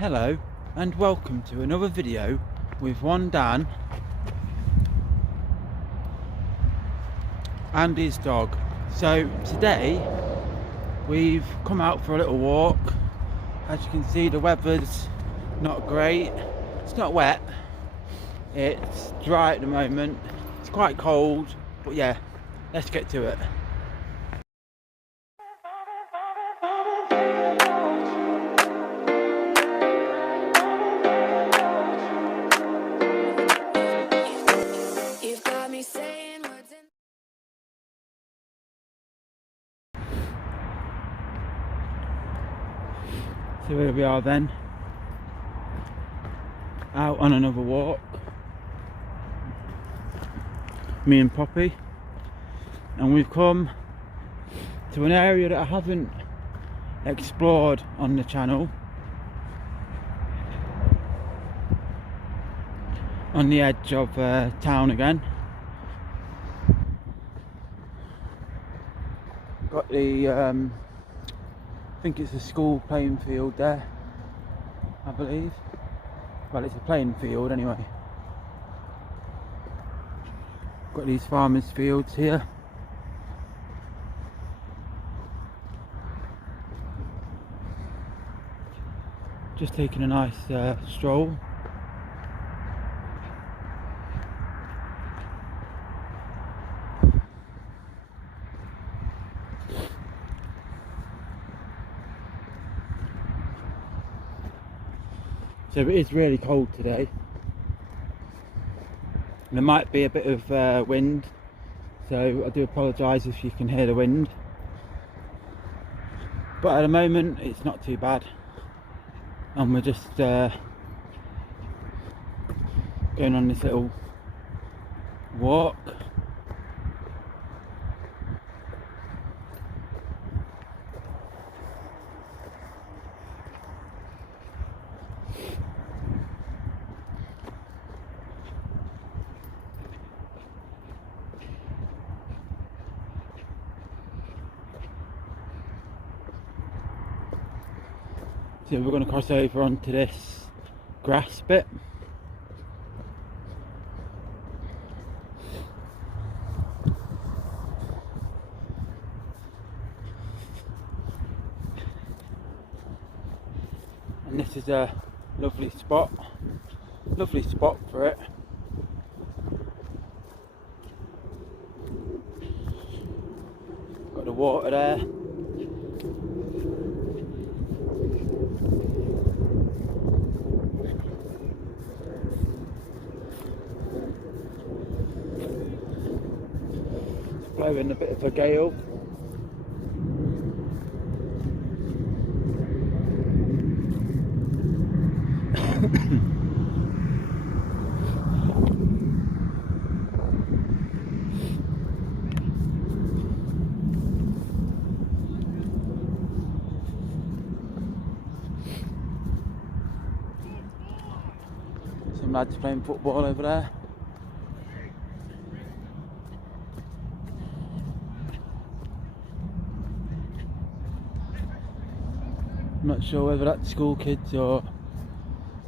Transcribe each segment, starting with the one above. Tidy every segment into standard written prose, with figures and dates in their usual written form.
Hello and welcome to another video with one Dan and his dog. So today we've come out for a little walk. As you can see, the weather's not great. It's not wet, it's dry at the moment. It's quite cold, but yeah, let's get to it. So here we are then, out on another walk, me and Poppy, and we've come to an area that I haven't explored on the channel, on the edge of town again. Got the I think it's a school playing field there, I believe. Well, it's a playing field anyway. Got these farmers' fields here. Just taking a nice stroll. So it is really cold today. There might be a bit of wind, so I do apologise if you can hear the wind. But at the moment it's not too bad, and we're just going on this little walk. So we're going to cross over onto this grass bit. And this is a lovely spot for it. Got the water there. Blowing a bit of a gale. Some lads playing football over there. I'm not sure whether that's school kids or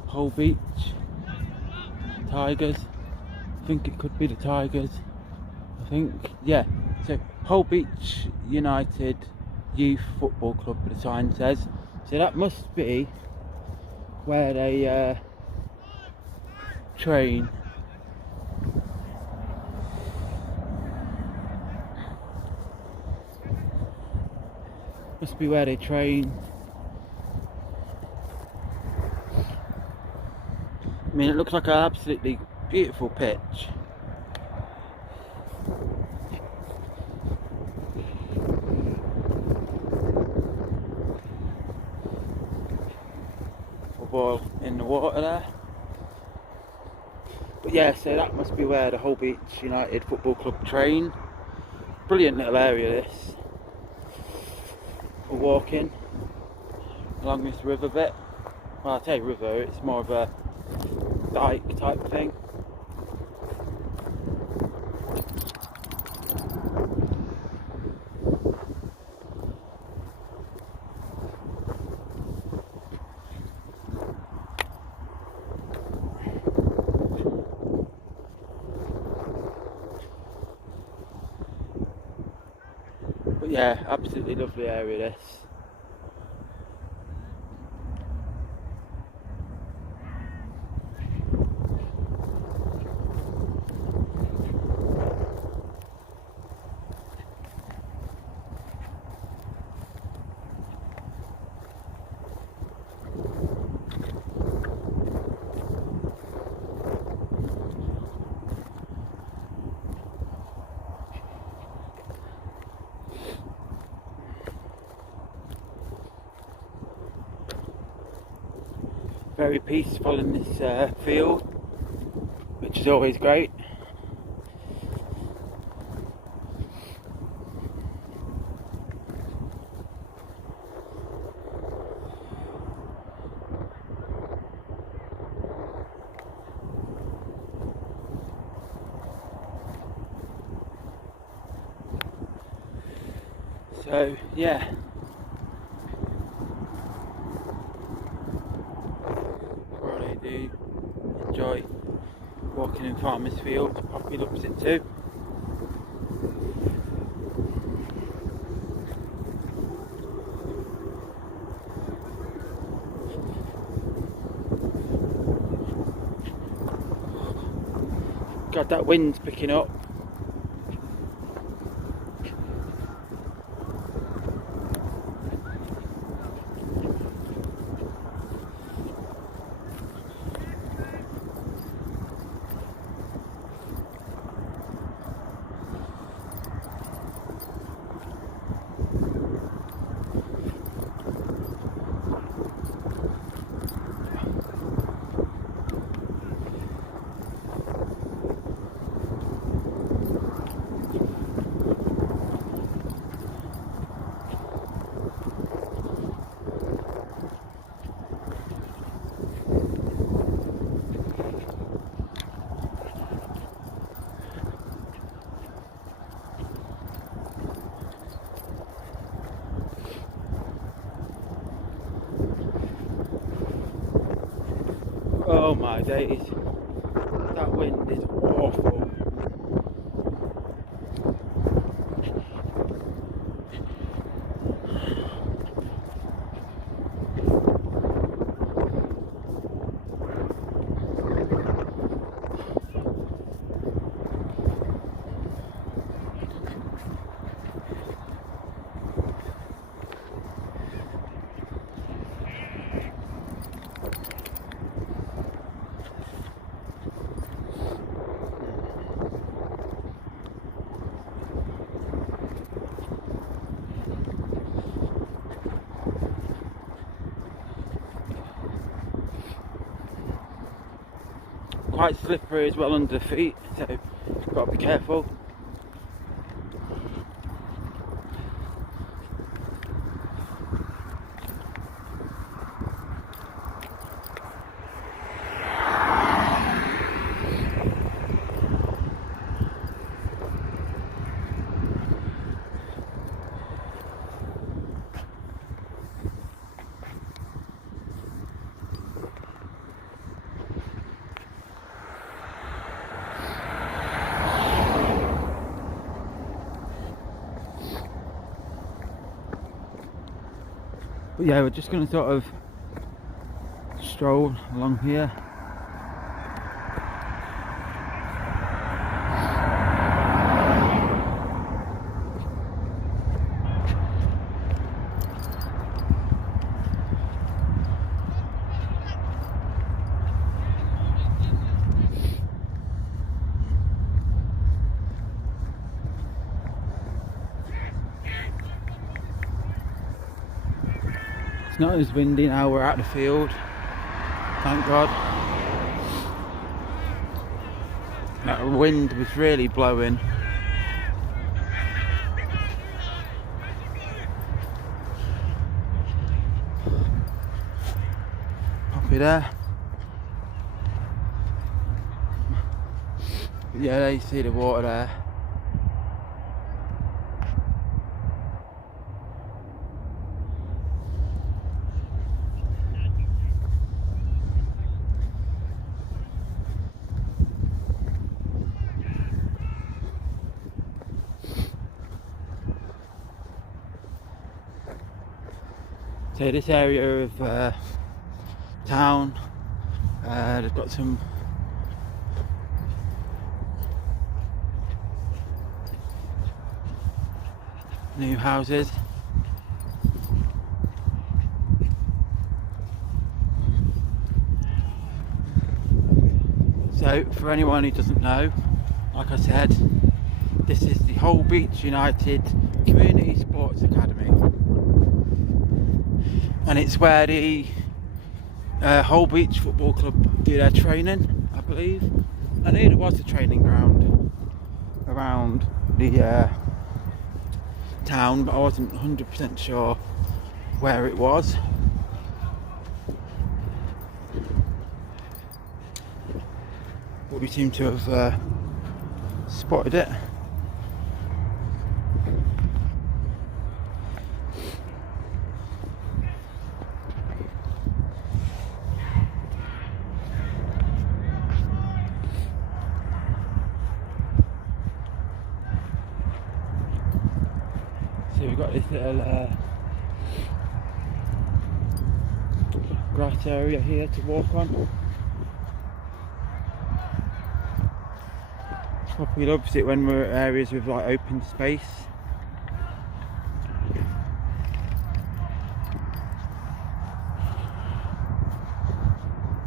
Hull Beach Tigers. I think it could be the Tigers. I think, yeah. So Hull Beach United Youth Football Club, the sign says. So that must be where they train. Must be where they train. I mean, it looks like an absolutely beautiful pitch. Football in the water there. But yeah, so that must be where the Hull Beach United Football Club train. Brilliant little area this. For walking along this river bit. Well, I say river, it's more of a dike type thing. Yeah, absolutely lovely area this. Very peaceful in this field, which is always great. So yeah, really do enjoy walking in farmers' fields. Poppy loves it too. God, that wind's picking up. Oh my days, that wind is awful. Quite slippery as well under the feet, so you've got to be careful. But yeah, we're just going to sort of stroll along here. It's not as windy now we're out the field, thank God. That wind was really blowing. Poppy there. Yeah, there you see the water there. So this area of town, they've got some new houses. So for anyone who doesn't know, like I said, this is the Holbeach United Community Sports Academy, and it's where the Holbeach Football Club do their training, I believe. I knew there was a training ground around the town, but I wasn't 100% sure where it was. But we seem to have spotted it. So we've got this little grass area here to walk on. Poppy loves it when we're at areas with like open space.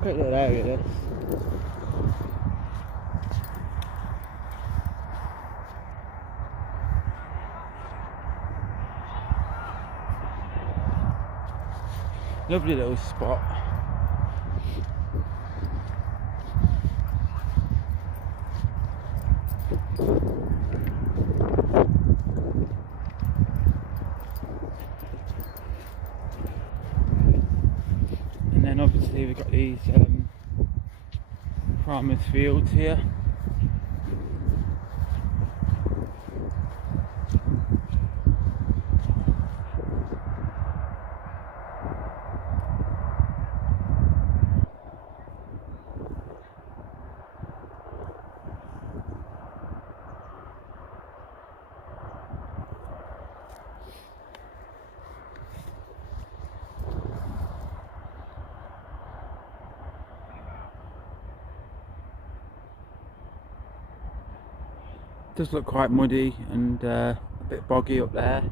Great little area this. Lovely little spot. And then obviously we've got these farmers' fields here. Does look quite muddy and a bit boggy up there.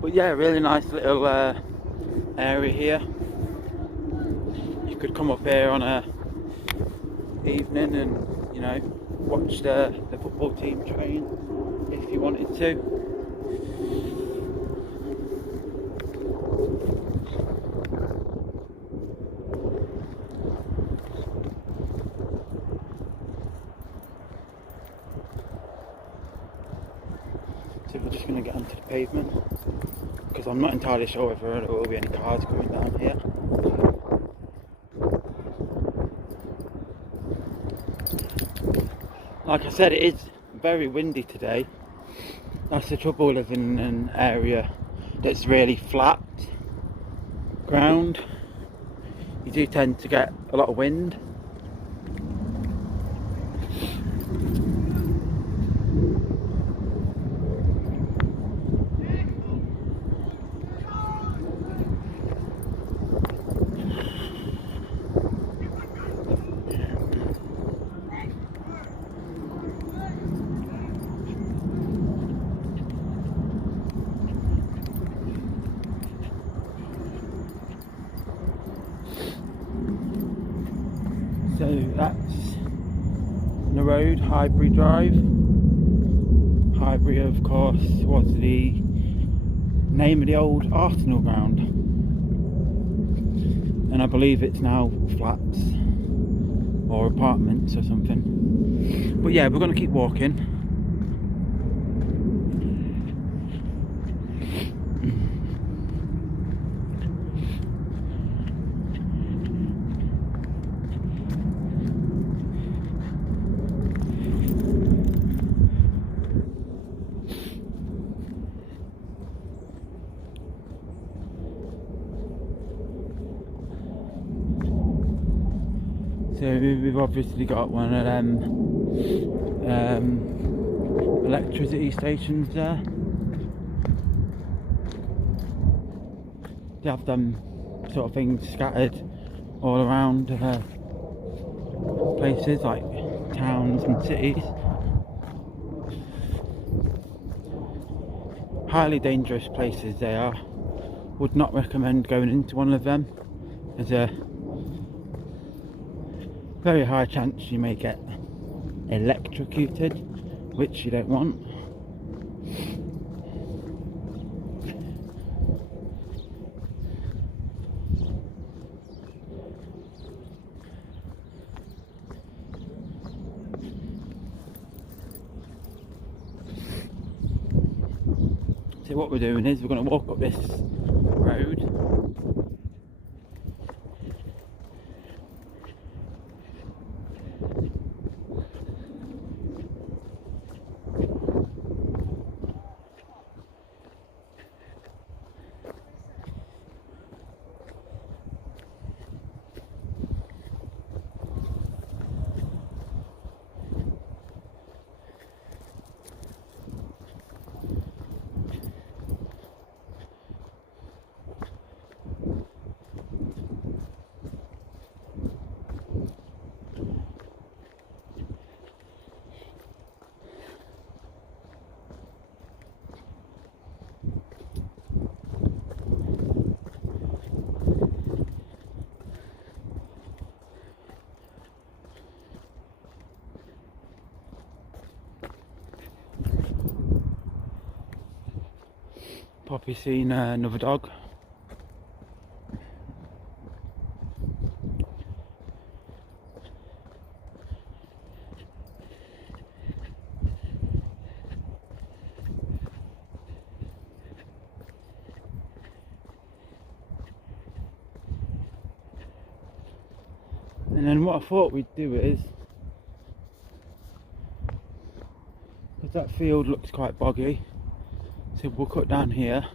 But yeah, really nice little area here. You could come up here on a evening and, you know, watch the football team train if you wanted to. So we're just going to get onto the pavement because I'm not entirely sure whether there will be any cars coming down here. Like I said, it is very windy today. That's the trouble living in an area that's really flat ground. You do tend to get a lot of wind. So that's the road, Highbury Drive. Highbury, of course, was the name of the old Arsenal ground, and I believe it's now flats or apartments or something. But yeah, we're going to keep walking. So we've obviously got one of them electricity stations there. They have them sort of things scattered all around places like towns and cities. Highly dangerous places they are. Would not recommend going into one of them. There's a very high chance you may get electrocuted, which you don't want. So what we're doing is we're going to walk up this road. Poppy seen another dog. And then what I thought we'd do is, because that field looks quite boggy, so we'll cut down here.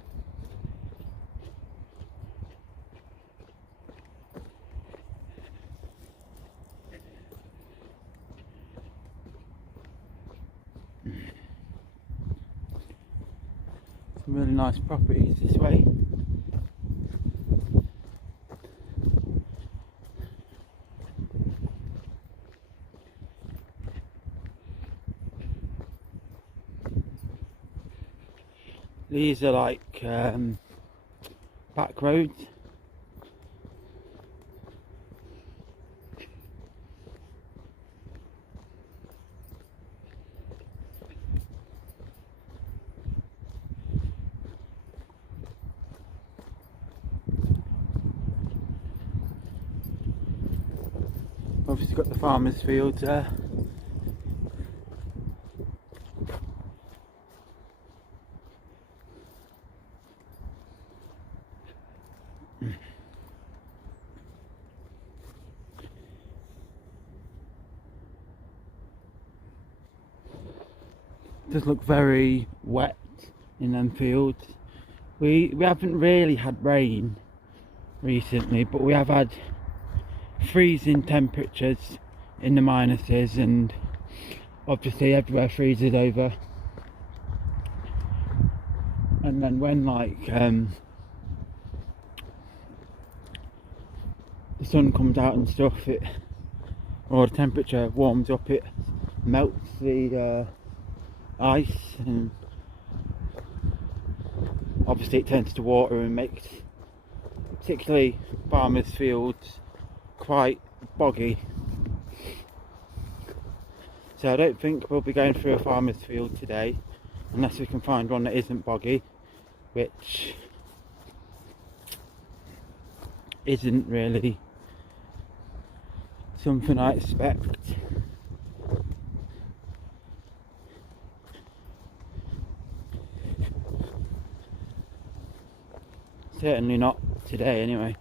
Some really nice properties this way. These are like back roads. Obviously got the farmers' fields there. Does look very wet in them fields. We haven't really had rain recently, but we have had freezing temperatures in the minuses, and obviously everywhere freezes over. And then when like the sun comes out and stuff, or the temperature warms up, it melts the ice, and obviously it turns to water and makes particularly farmers' fields quite boggy. So I don't think we'll be going through a farmer's field today unless we can find one that isn't boggy, which isn't really something I expect. Certainly not today anyway.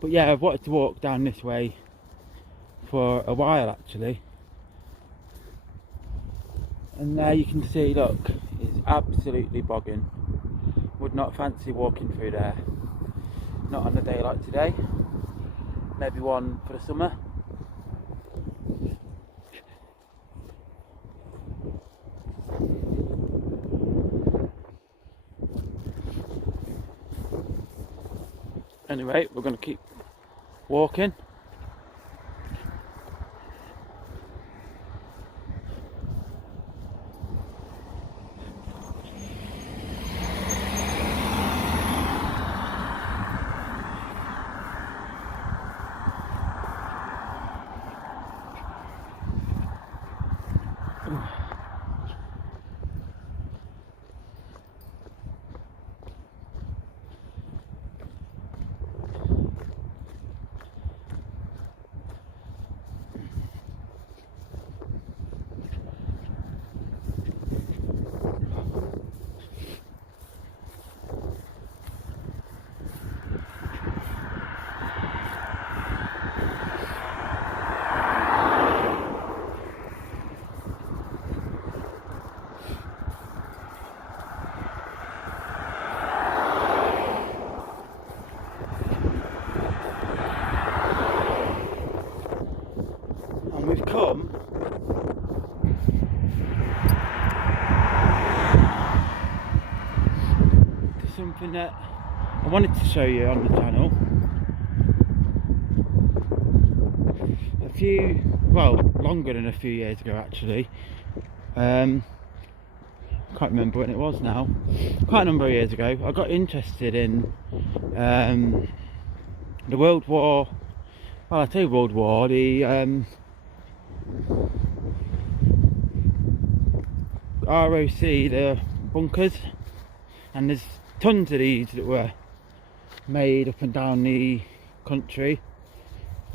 But yeah, I've wanted to walk down this way for a while actually. And there you can see, look, it's absolutely bogging. would not fancy walking through there. Not on a day like today. Maybe one for the summer. Anyway, we're going to keep walking. And we've come to something that I wanted to show you on the channel. Longer than a few years ago actually. Can't remember when it was now. Quite a number of years ago, I got interested in the World War. Well, I say World War. The ROC, the bunkers, and there's tons of these that were made up and down the country.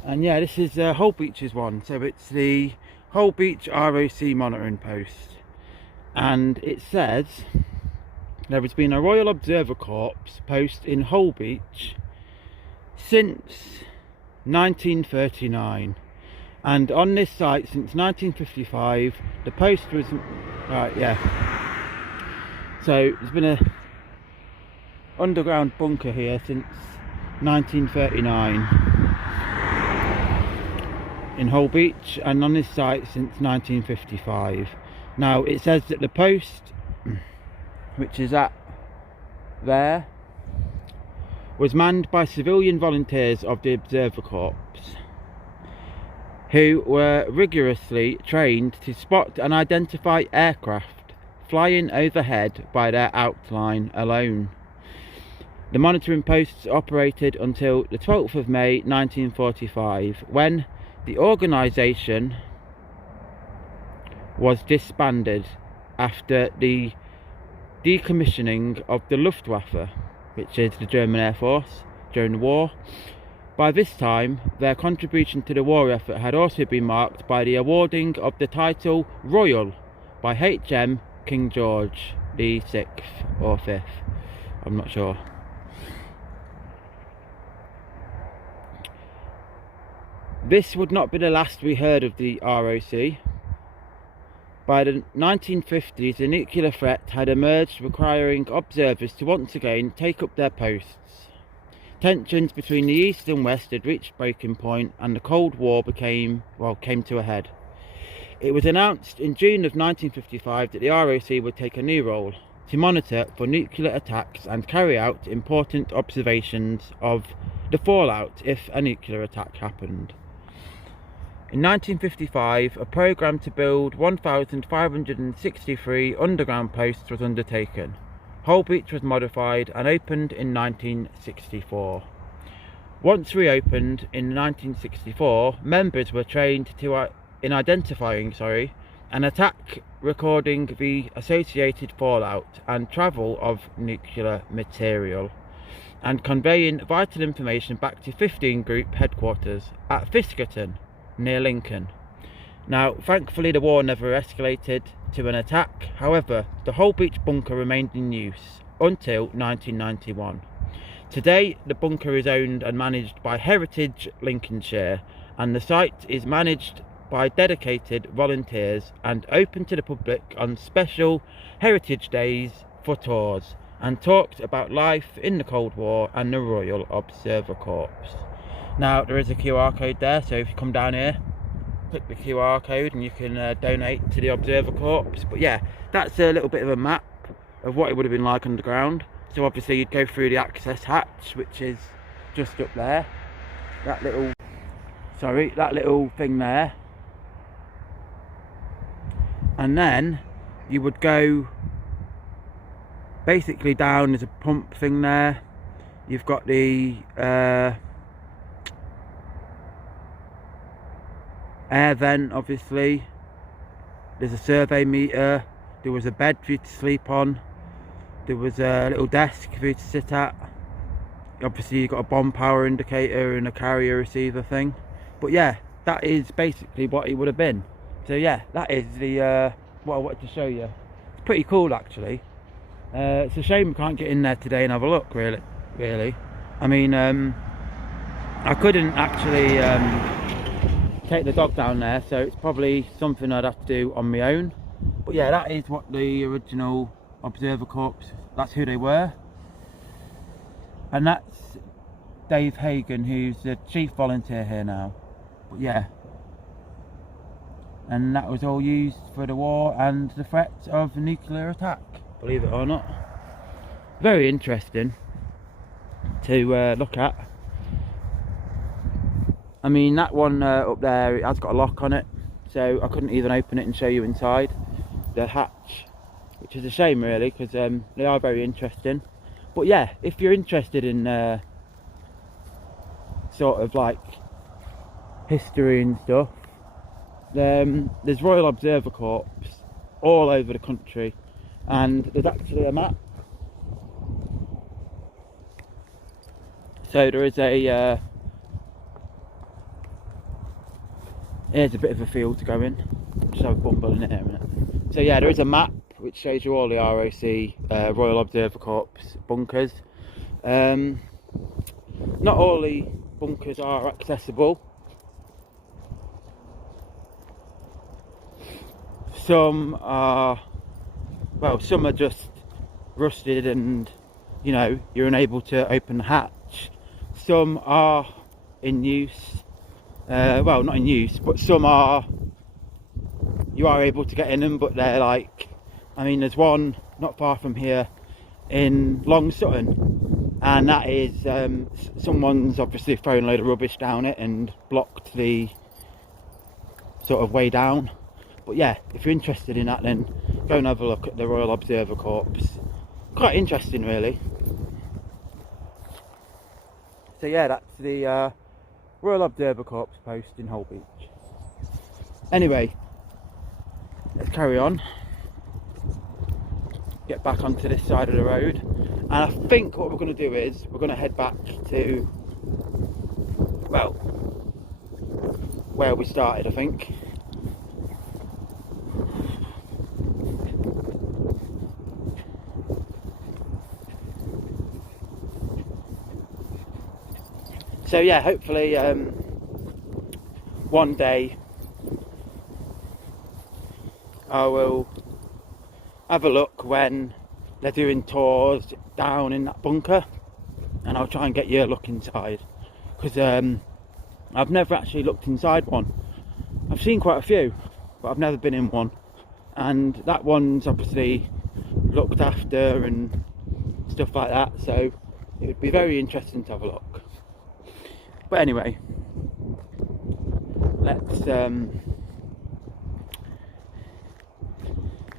And yeah, this is Holbeach's one, so it's the Holbeach ROC monitoring post, and it says there has been a Royal Observer Corps post in Holbeach since 1939, and on this site since 1955. The post was so there's been a underground bunker here since 1939 in Holbeach, and on this site since 1955. Now it says that the post, which is at there, was manned by civilian volunteers of the Observer Corps, who were rigorously trained to spot and identify aircraft flying overhead by their outline alone. The monitoring posts operated until the 12th of May 1945, when the organisation was disbanded after the decommissioning of the Luftwaffe, which is the German Air Force, during the war. By this time, their contribution to the war effort had also been marked by the awarding of the title Royal by HM King George the 6th or 5th, I'm not sure. This would not be the last we heard of the ROC. By the 1950s, a nuclear threat had emerged, requiring observers to once again take up their posts. Tensions between the East and West had reached breaking point, and the Cold War came to a head. It was announced in June of 1955 that the ROC would take a new role to monitor for nuclear attacks and carry out important observations of the fallout if a nuclear attack happened. In 1955, a programme to build 1,563 underground posts was undertaken. Holbeach was modified and opened in 1964. Once reopened in 1964, members were trained in identifying an attack, recording the associated fallout and travel of nuclear material, and conveying vital information back to 15 Group headquarters at Fiskerton, near Lincoln. Now, thankfully the war never escalated to an attack. However, the Holbeach bunker remained in use until 1991. Today, the bunker is owned and managed by Heritage Lincolnshire, and the site is managed by dedicated volunteers and open to the public on special Heritage Days for tours and talked about life in the Cold War and the Royal Observer Corps. Now there is a QR code there, so if you come down here, click the QR code and you can donate to the Observer Corps. But yeah, that's a little bit of a map of what it would have been like underground. So obviously you'd go through the access hatch, which is just up there, that little thing there, and then you would go basically down. There's a pump thing there, you've got the air vent, obviously there's a survey meter, there was a bed for you to sleep on, there was a little desk for you to sit at, obviously you've got a bomb power indicator and a carrier receiver thing. But yeah, that is basically what it would have been. So yeah, that is the what I wanted to show you. It's pretty cool actually. It's a shame we can't get in there today and have a look, really. I mean, I couldn't actually take the dog down there, so it's probably something I'd have to do on my own. But yeah, that is what the original Observer Corps, that's who they were. And that's Dave Hagen, who's the chief volunteer here now. But yeah, and that was all used for the war and the threat of nuclear attack, believe it or not. Very interesting to look at. I mean, that one up there, it has got a lock on it, so I couldn't even open it and show you inside the hatch, which is a shame really, because they are very interesting. But yeah, if you're interested in sort of like history and stuff, there's Royal Observer Corps all over the country, and there's actually a map. So there is a here's a bit of a field to go in. Just have a bumble in it in a minute. So yeah, there is a map which shows you all the ROC Royal Observer Corps bunkers. Not all the bunkers are accessible. Some are, well, some are just rusted and, you know, you're unable to open the hatch. Some are in use, well, not in use, but some are, you are able to get in them, but they're like, I mean, there's one not far from here in Long Sutton, and that is, someone's obviously thrown a load of rubbish down it and blocked the sort of way down. But yeah, if you're interested in that, then go and have a look at the Royal Observer Corps. Quite interesting really. So yeah, that's the Royal Observer Corps post in Holbeach. Anyway, let's carry on. Get back onto this side of the road. And I think what we're going to do is, we're going to head back to, well, where we started, I think. So yeah, hopefully one day I will have a look when they're doing tours down in that bunker, and I'll try and get you a look inside, because I've never actually looked inside one. I've seen quite a few, but I've never been in one, and that one's obviously looked after and stuff like that, so it would be very interesting to have a look. But anyway, let's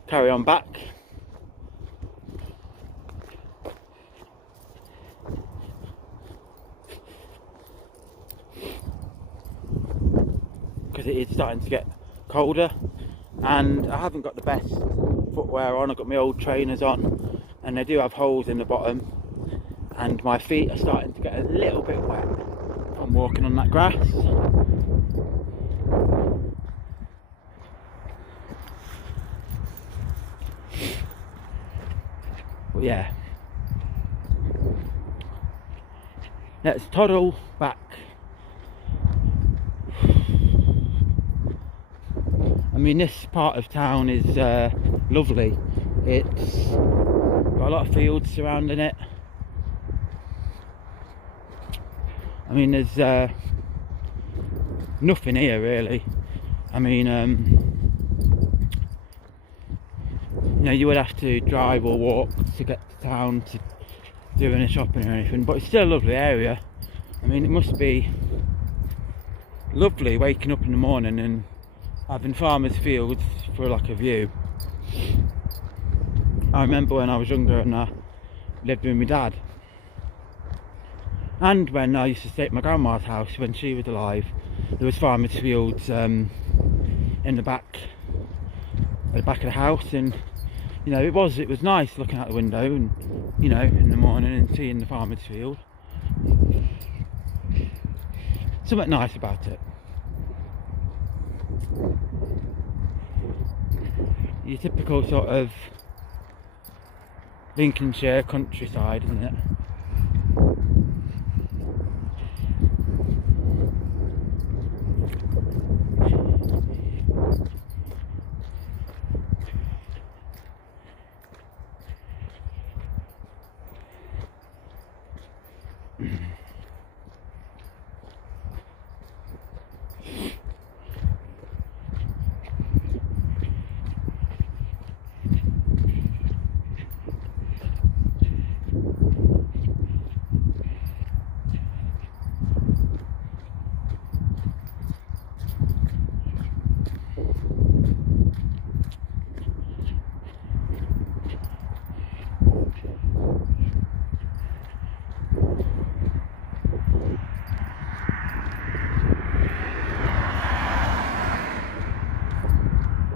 carry on back. Because it is starting to get colder, and I haven't got the best footwear on. I've got my old trainers on, and they do have holes in the bottom, and my feet are starting to get a little bit wet from walking on that grass. But yeah, let's toddle back. I mean, this part of town is lovely. It's Got a lot of fields surrounding it. I mean, there's nothing here really. I mean, you know, you would have to drive or walk to get to town to do any shopping or anything, but it's still a lovely area. I mean, it must be lovely waking up in the morning and having farmers' fields for like a view. I remember when I was younger and I lived with my dad, and when I used to stay at my grandma's house when she was alive, there was farmers' fields in the back, at the back of the house, and you know, it was nice looking out the window and, you know, in the morning and seeing the farmer's field. Something nice about it. Your typical sort of Lincolnshire countryside, isn't it?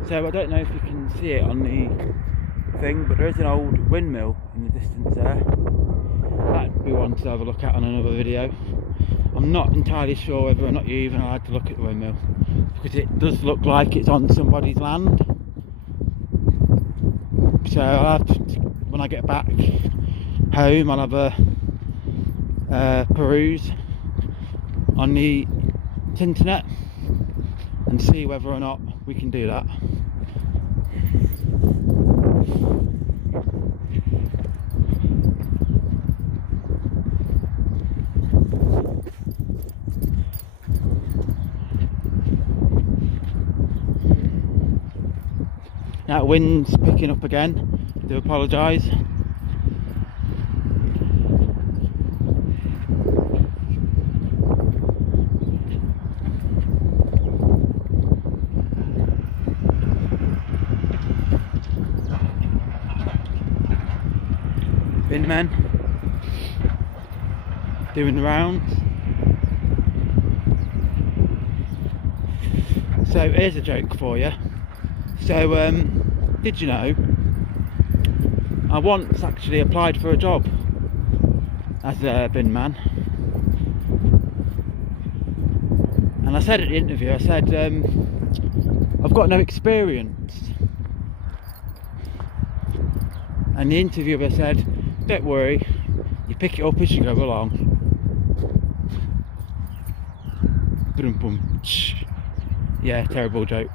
So I don't know if you can see it on the thing, but there is an old windmill in the distance there. That'd be one to have a look at on another video. I'm not entirely sure whether or not you're even allowed to look at the windmill, because it does look like it's on somebody's land. So I'll have to, when I get back home, I'll have a peruse on the internet and see whether or not we can do that. That wind's picking up again, I do apologise. Bin men doing the rounds. So here's a joke for you. So did you know I once actually applied for a job as a bin man, and I said at the interview, I said I've got no experience, and the interviewer said, don't worry, you pick it up as you go along. Yeah, terrible joke.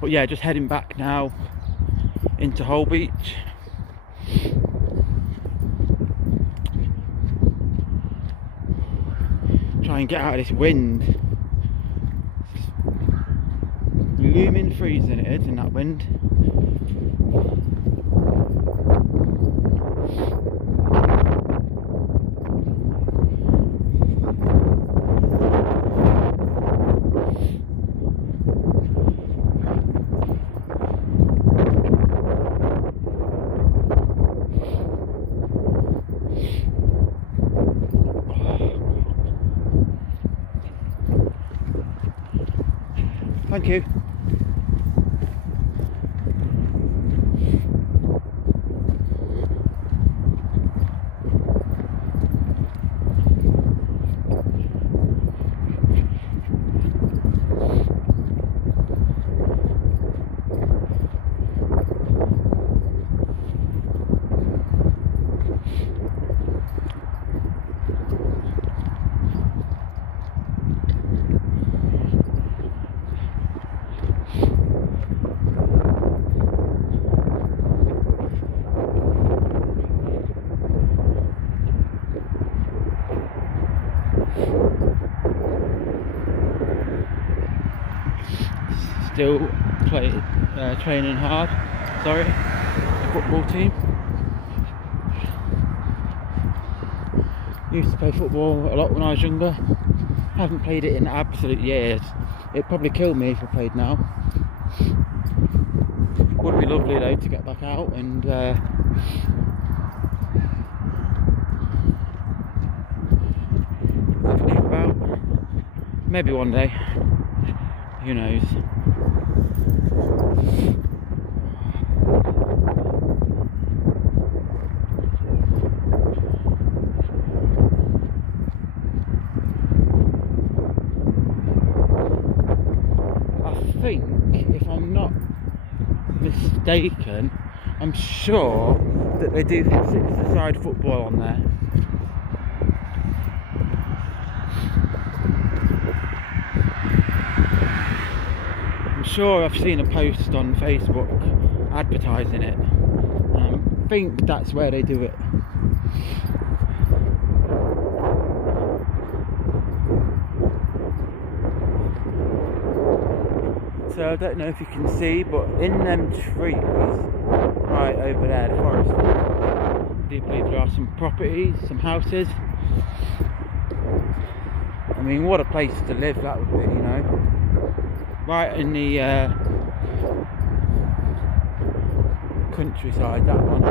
But yeah, just heading back now into Holbeach. Try and get out of this wind. It's looming freezing it is in that wind. Thank you. still training hard. Sorry, the football team. Used to play football a lot when I was younger. Haven't played it in absolute years. It'd probably kill me if I played now. Would be lovely though to get back out and have a kick about. Maybe one day. Who knows? I think, if I'm not mistaken, I'm sure that they do six-a-side football on there. I'm sure I've seen a post on Facebook advertising it. I think that's where they do it. So I don't know if you can see, but in them trees right over there, the forest, I do believe there are some properties, some houses. I mean, what a place to live that would be, you know. Right in the countryside, that one.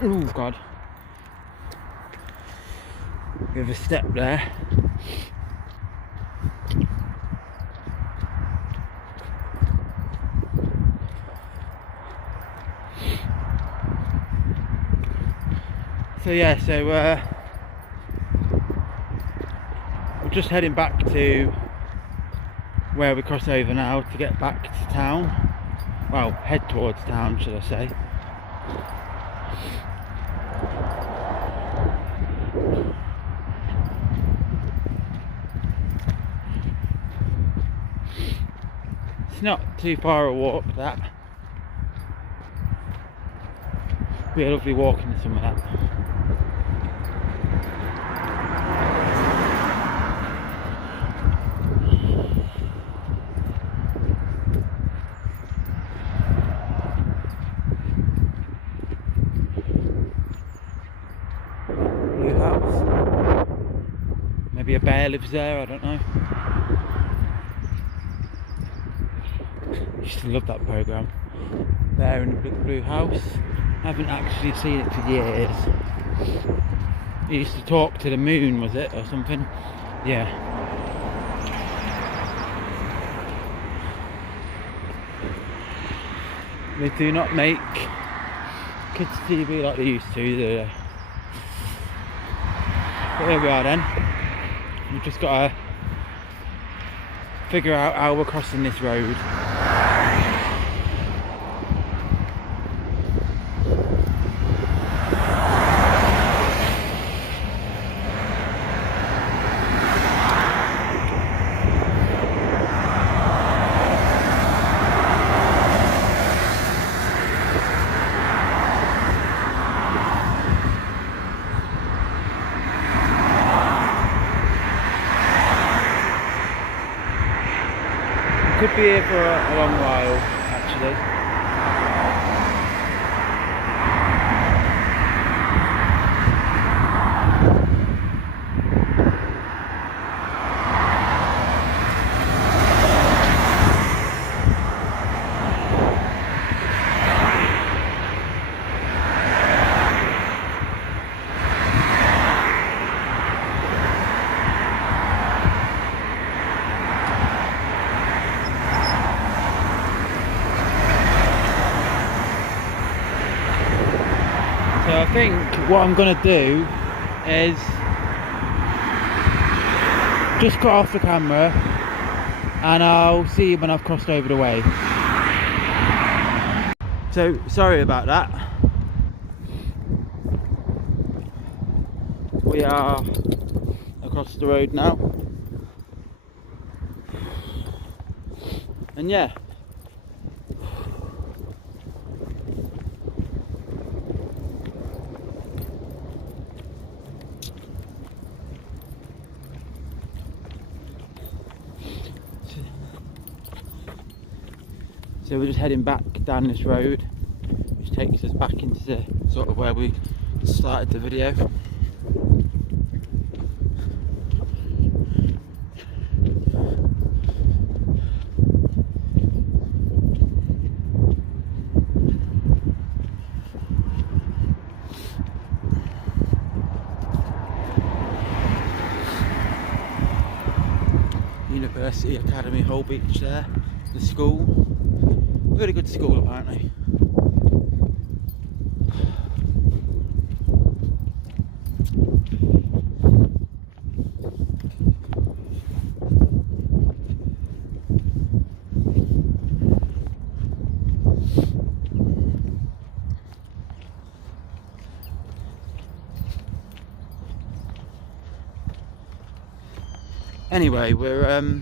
Oh God, bit of a step there. So yeah, we're just heading back to where we cross over now to get back to town. Well, head towards town, should I say. It's not too far a walk, that. Be a lovely walk into some of that. Blue house. Maybe a bear lives there, I don't know. Used to love that programme. Bear in the Blue House. Haven't actually seen it for years. He used to talk to the moon, was it, or something? Yeah. They do not make kids TV like they used to, do they? But there we are then. We've just got to figure out how we're crossing this road. Could be here for a long while, actually. think what I'm gonna do is just cut off the camera and I'll see you when I've crossed over the way. So sorry about that. We are across the road now, and yeah, so we're just heading back down this road, which takes us back into the sort of where we started the video. University Academy Holbeach there, the school. Really good school apparently. Anyway, we're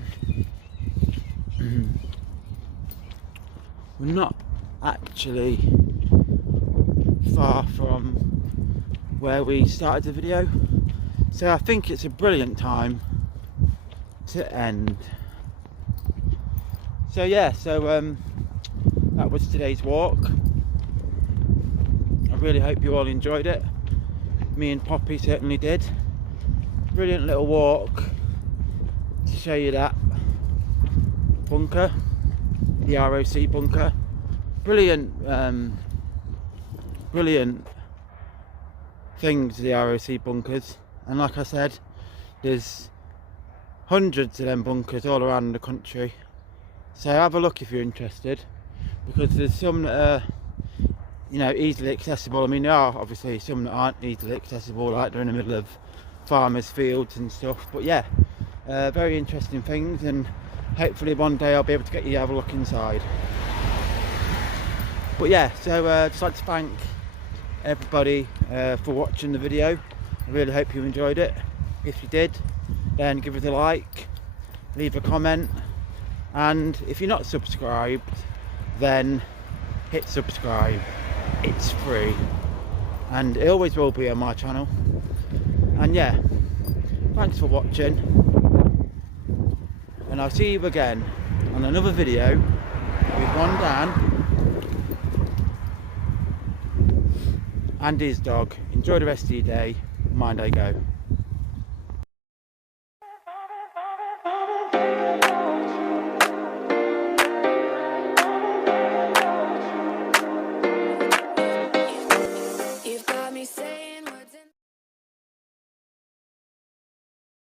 not actually far from where we started the video, so I think it's a brilliant time to end. So yeah, that was today's walk. I really hope you all enjoyed it. Me and Poppy certainly did. Brilliant little walk to show you that bunker, the ROC bunker. Brilliant things, the ROC bunkers, and like I said, there's hundreds of them bunkers all around the country, so have a look if you're interested, because there's some that are, you know, easily accessible. I mean, there are obviously some that aren't easily accessible, like they're in the middle of farmers' fields and stuff, but yeah, very interesting things, and hopefully one day I'll be able to get you to have a look inside. But yeah, so just like to thank everybody for watching the video. I really hope you enjoyed it. If you did, then give us a like, leave a comment, and if you're not subscribed, then hit subscribe. It's free, and it always will be on my channel. And yeah, thanks for watching, and I'll see you again on another video with one Dan and his dog. Enjoy the rest of your day. Mind I go.